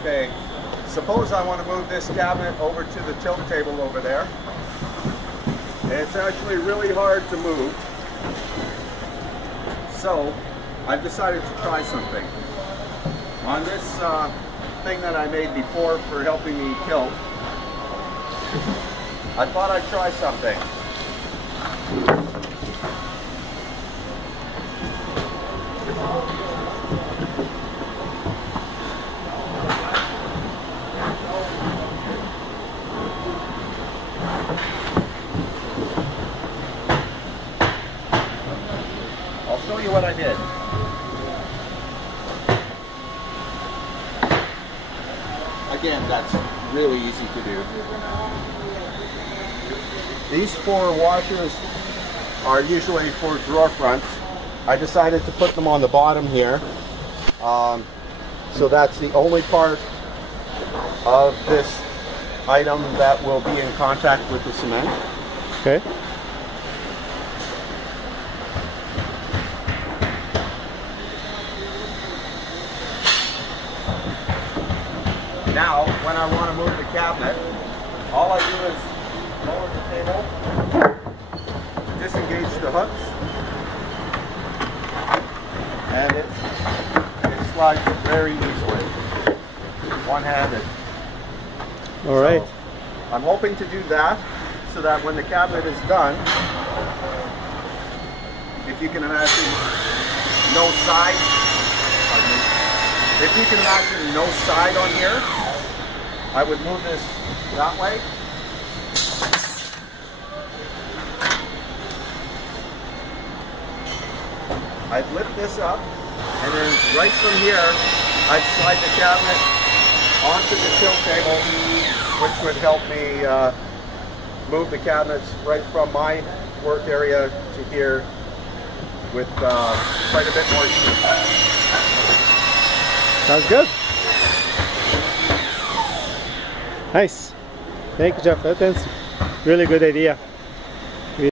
Okay, suppose I want to move this cabinet over to the tilt table over there. It's actually really hard to move. So, I've decided to try something. On this thing that I made before for helping me tilt, I thought I'd try something. I'll show you what I did. Again, that's really easy to do. These 4 washers are usually for drawer fronts. I decided to put them on the bottom here. So that's the only part of this item that will be in contact with the cement. Okay. Now, when I want to move the cabinet, all I do is lower the table, disengage the hooks, and it slides very easily, one-handed. All right. So, I'm hoping to do that so that when the cabinet is done, if you can imagine no side, if you can imagine no side on here, I would move this that way. I'd lift this up, and then right from here, I'd slide the cabinet onto the tilt table, which would help me move the cabinets right from my work area to here with quite a bit more ease. Sounds good. Nice. Thank you, Jeff. That's a really good idea.